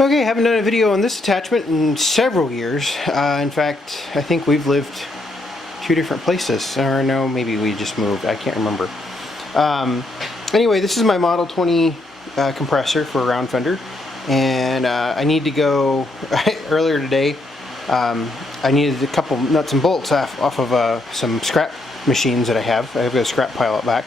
Okay, haven't done a video on this attachment in several years. In fact, I think we've lived two different places. Or no, maybe we just moved. I can't remember. Anyway, this is my Model 20 compressor for a round fender. And I need to go, earlier today, I needed a couple nuts and bolts off of some scrap machines that I have. I have a scrap pile out back.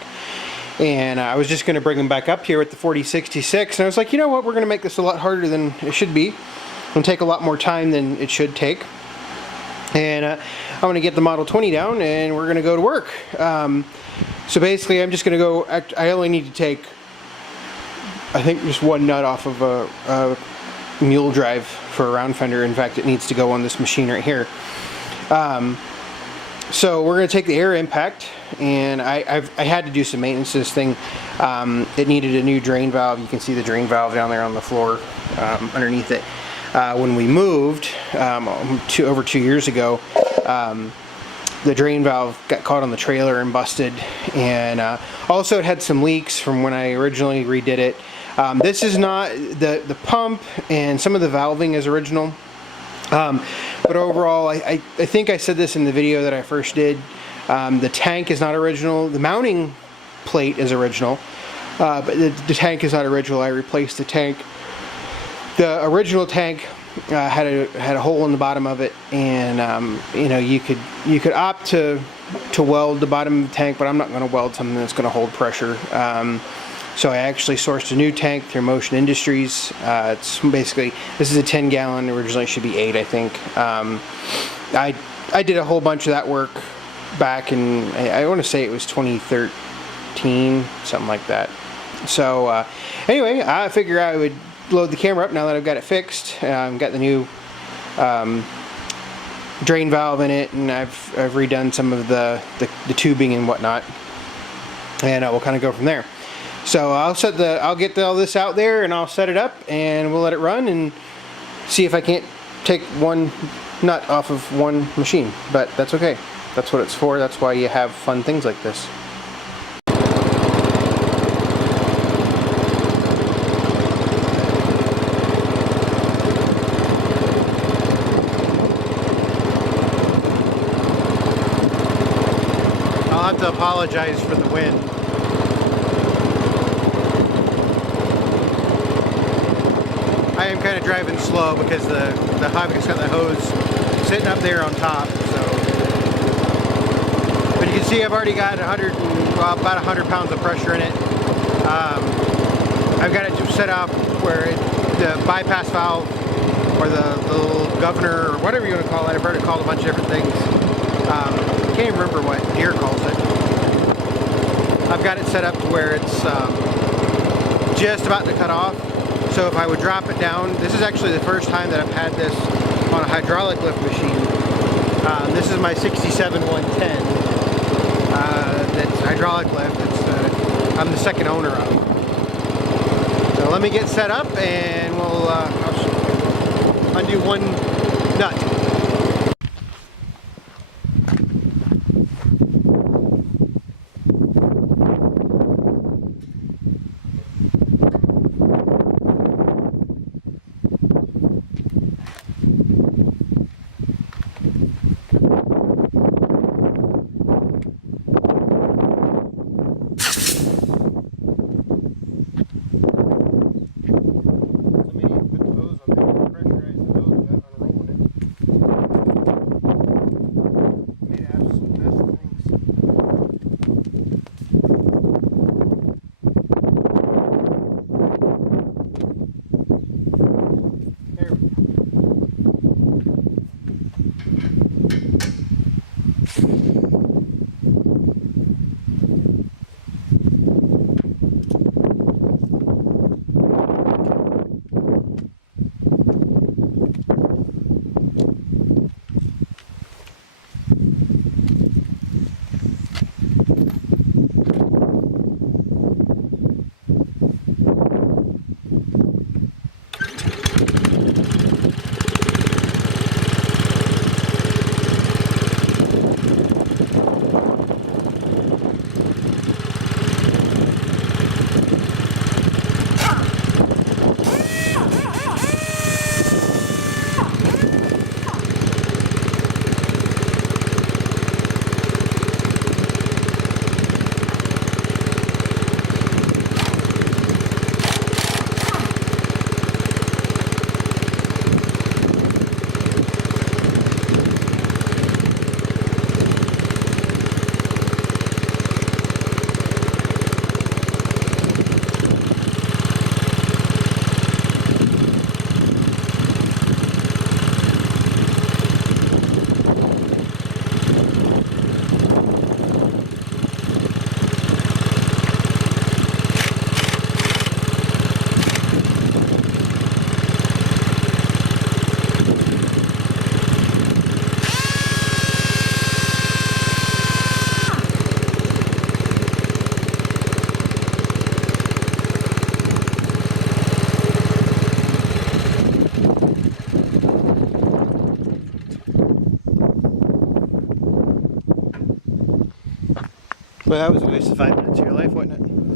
And I was just going to bring them back up here with the 4066, and I was like, you know what, we're going to make this a lot harder than it should be. It's going to take a lot more time than it should take. And I'm going to get the Model 20 down, and we're going to go to work. So basically, I'm just going to go, I only need to take, I think, just one nut off of a mule drive for a round fender. In fact, it needs to go on this machine right here. So we're going to take the air impact, and I had to do some maintenance to this thing. It needed a new drain valve. You can see the drain valve down there on the floor underneath it. When we moved over 2 years ago, the drain valve got caught on the trailer and busted, and also it had some leaks from when I originally redid it. This is not, the pump and some of the valving is original. But overall, I think I said this in the video that I first did. The tank is not original. The mounting plate is original, but the tank is not original. I replaced the tank. The original tank had a hole in the bottom of it, and you know, you could opt to weld the bottom of the tank, but I'm not going to weld something that's going to hold pressure. So I actually sourced a new tank through Motion Industries. It's basically, this is a 10 gallon, originally it should be 8, I think. I did a whole bunch of that work back in, I want to say it was 2013, something like that. So anyway, I figure I would load the camera up now that I've got it fixed. I've got the new drain valve in it, and I've redone some of the tubing and whatnot. And we'll kind of go from there. So I'll get all this out there, and I'll set it up, and we'll let it run and see if I can't take one nut off of one machine. But that's okay. That's what it's for. That's why you have fun things like this. I'll have to apologize for the wind. I am kind of driving slow because the Hobby's got the hose sitting up there on top. So, but you can see I've already got about 100 pounds of pressure in it. I've got it set up where the bypass valve, or the little governor, or whatever you want to call it. I've heard it called a bunch of different things. Can't even remember what Deere calls it. I've got it set up to where it's just about to cut off. So if I would drop it down, this is actually the first time that I've had this on a hydraulic lift machine. This is my 67 110. That's hydraulic lift. I'm the second owner of it. So let me get set up, and we'll I'll undo one nut. Well, that was a waste of 5 minutes of your life, wasn't it?